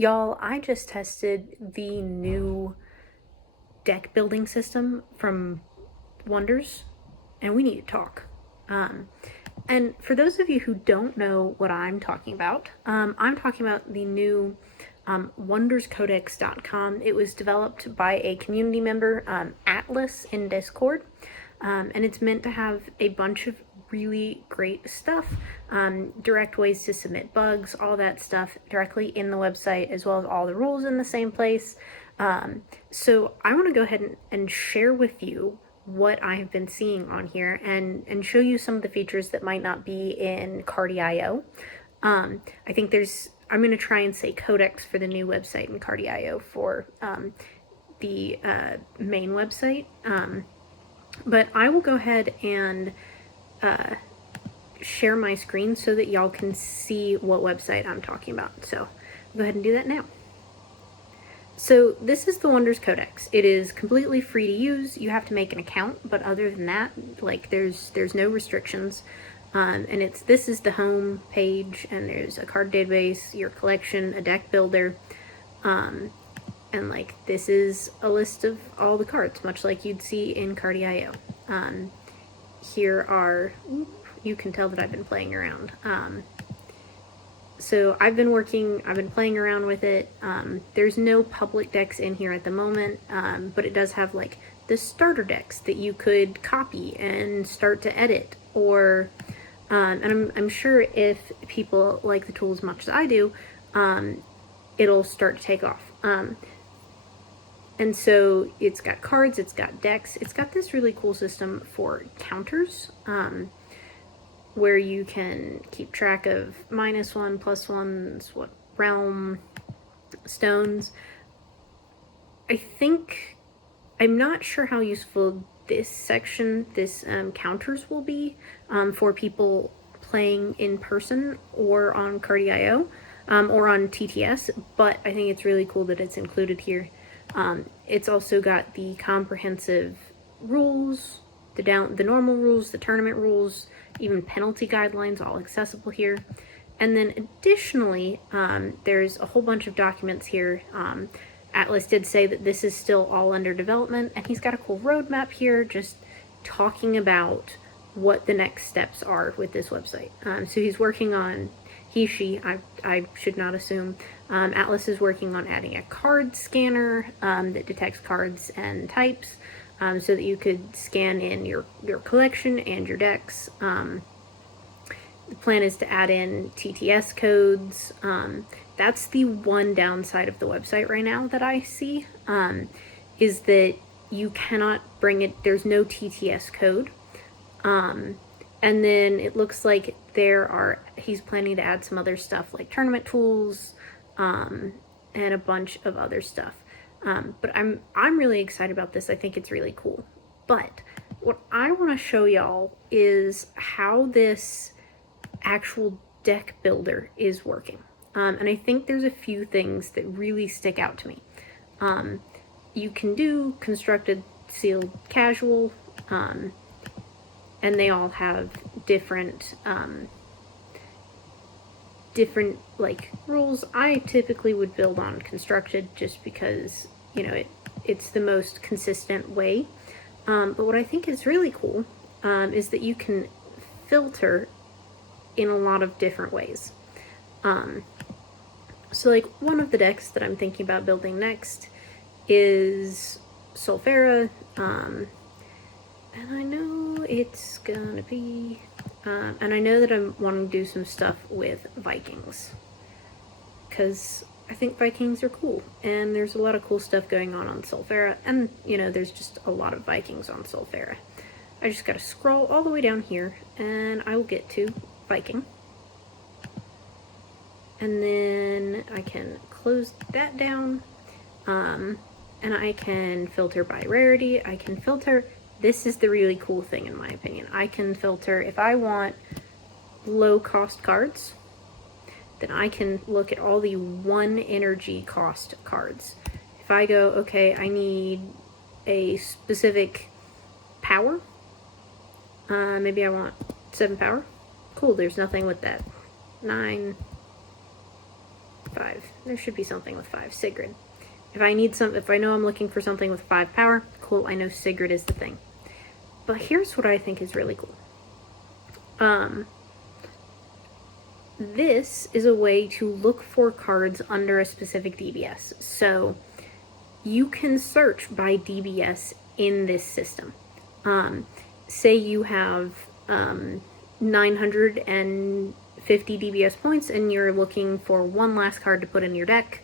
Y'all, I just tested the new deck building system from Wonders, and we need to talk. And for those of you who don't know what I'm talking about, I'm talking about the new wonderscodex.com. It was developed by a community member, Atlas, in Discord, and it's meant to have a bunch of really great stuff, direct ways to submit bugs, all that stuff directly in the website, as well as all the rules in the same place. So I want to go ahead and share with you what I've been seeing on here and show you some of the features that might not be in Cardi.io. I think I'm going to try and say Codex for the new website and Cardi.io for the main website. But I will go ahead and share my screen so that y'all can see what website I'm talking about. So I'll go ahead and do that now. So this is the Wonders Codex. It is completely free to use. You have to make an account, but other than that, like there's no restrictions. And this is the home page, and there's a card database, your collection, a deck builder, and like this is a list of all the cards, much like you'd see in Cardi.io. Here are, you can tell that I've been playing around. So I've been playing around with it. There's no public decks in here at the moment, but it does have like the starter decks that you could copy and start to edit, or and I'm sure if people like the tool as much as I do, it'll start to take off. And so it's got cards, it's got decks, it's got this really cool system for counters, where you can keep track of -1, +1s, what realm, stones. I'm not sure how useful this section, this counters will be for people playing in person or on Cardi.io or on TTS, but I think it's really cool that it's included here. It's also got the comprehensive rules, the normal rules, the tournament rules, even penalty guidelines, all accessible here. And then additionally, there's a whole bunch of documents here. Atlas did say that this is still all under development, and he's got a cool roadmap here just talking about what the next steps are with this website. So he's working on, she, I should not assume, Atlas is working on adding a card scanner that detects cards and types, so that you could scan in your collection and your decks. The plan is to add in TTS codes. That's the one downside of the website right now that I see, is that you cannot bring it, there's no TTS code. And then it looks like he's planning to add some other stuff like tournament tools, and a bunch of other stuff. But I'm really excited about this. I think it's really cool. But what I want to show y'all is how this actual deck builder is working. And I think there's a few things that really stick out to me. You can do constructed, sealed, casual, and they all have different like rules. I typically would build on constructed just because, you know, it's the most consistent way. But what I think is really cool is that you can filter in a lot of different ways. So like one of the decks that I'm thinking about building next is Sulfera, and I know it's gonna be, and I know that I'm wanting to do some stuff with Vikings, because I think Vikings are cool, and there's a lot of cool stuff going on Sulfera, and you know, there's just a lot of Vikings on Sulfera. I just gotta scroll all the way down here, and I will get to Viking. And then I can close that down, and I can filter by rarity. I can filter, this is the really cool thing in my opinion. I can filter, if I want low cost cards, then I can look at all the 1 energy cost cards. If I go, okay, I need a specific power, maybe I want 7 power. Cool, there's nothing with that. 9, 5. There should be something with 5. Sigrid. If I know I'm looking for something with 5 power, cool, I know Sigrid is the thing. But here's what I think is really cool. This is a way to look for cards under a specific DBS. So you can search by DBS in this system. Say you have 950 DBS points and you're looking for one last card to put in your deck.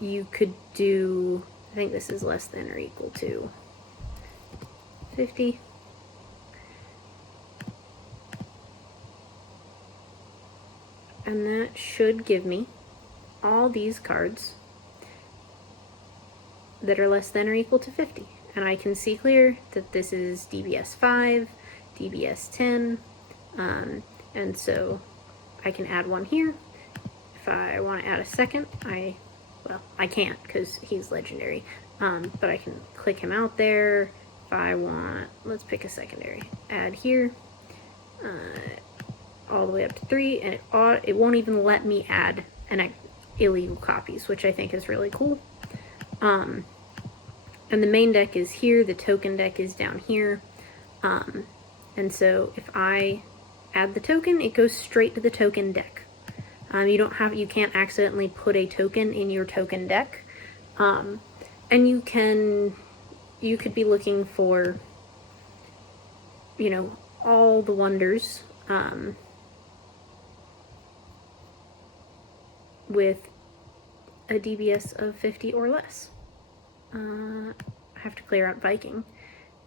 You could do, I think this is less than or equal to 50. And that should give me all these cards that are less than or equal to 50. And I can see clear that this is DBS 5, DBS 10, and so I can add one here. If I want to add a second, I can't because he's legendary, but I can click him out there. If I want, let's pick a secondary, add here, all the way up to 3, and it won't even let me add illegal copies, which I think is really cool. And the main deck is here, the token deck is down here, and so if I add the token, it goes straight to the token deck. You can't accidentally put a token in your token deck, and you could be looking for, all the wonders, with a DBS of 50 or less. I have to clear out Viking,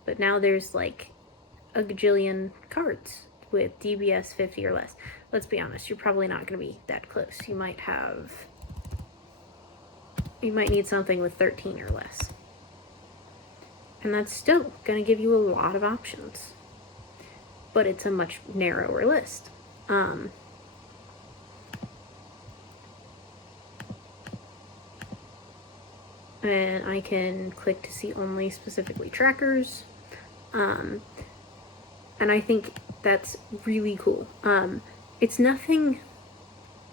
but now there's like a gajillion cards with DBS 50 or less. Let's be honest, you're probably not going to be that close. You might need something with 13 or less. And that's still going to give you a lot of options, but it's a much narrower list. And I can click to see only specifically trackers. And I think that's really cool. It's nothing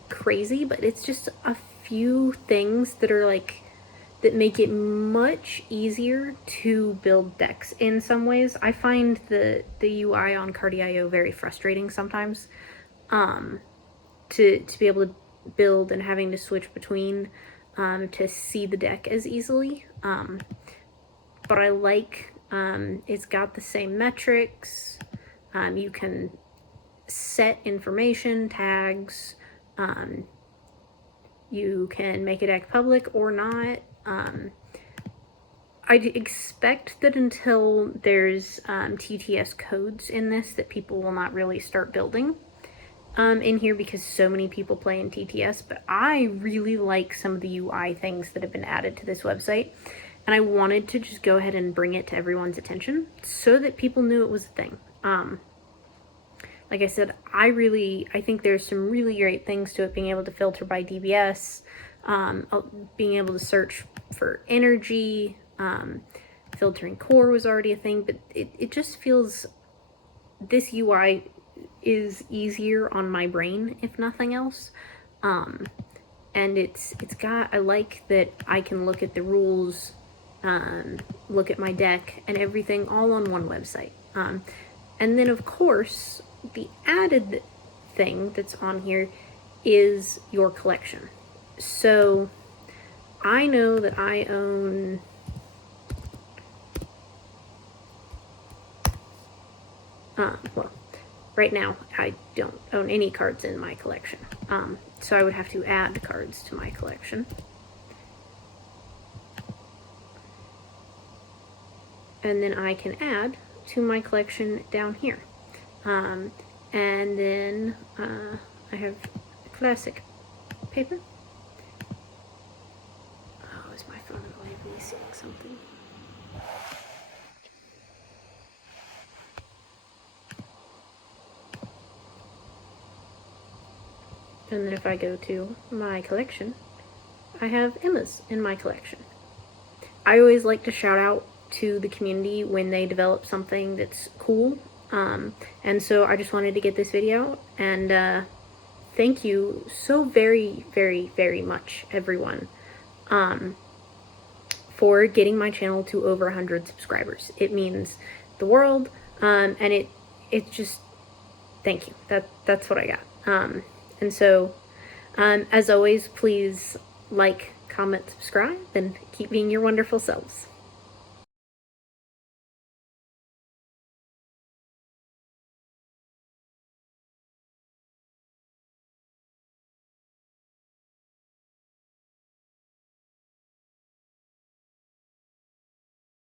crazy, but it's just a few things that are that make it much easier to build decks in some ways. I find the UI on Cardi.io very frustrating sometimes, to be able to build and having to switch between, to see the deck as easily. But I like, it's got the same metrics. You can set information, tags, you can make a deck public or not. I expect that until there's TTS codes in this, that people will not really start building in here because so many people play in TTS, but I really like some of the UI things that have been added to this website, and I wanted to just go ahead and bring it to everyone's attention so that people knew it was a thing. Like I said, I think there's some really great things to it, being able to filter by DBS, being able to search for energy, filtering core was already a thing, but it just feels, this UI is easier on my brain, if nothing else. And I like that I can look at the rules, look at my deck and everything all on one website. And then of course, the added thing that's on here is your collection. So I know that I own right now I don't own any cards in my collection, so I would have to add cards to my collection. And then I can add to my collection down here. And then I have classic paper. Oh, is my phone maybe seeing something? And then if I go to my collection, I have Immerse in my collection. I always like to shout out to the community when they develop something that's cool. And so I just wanted to get this video and thank you so very, very, very much, everyone, for getting my channel to over 100 subscribers. It means the world, and it just, thank you. That's what I got. And so, as always, please like, comment, subscribe, and keep being your wonderful selves.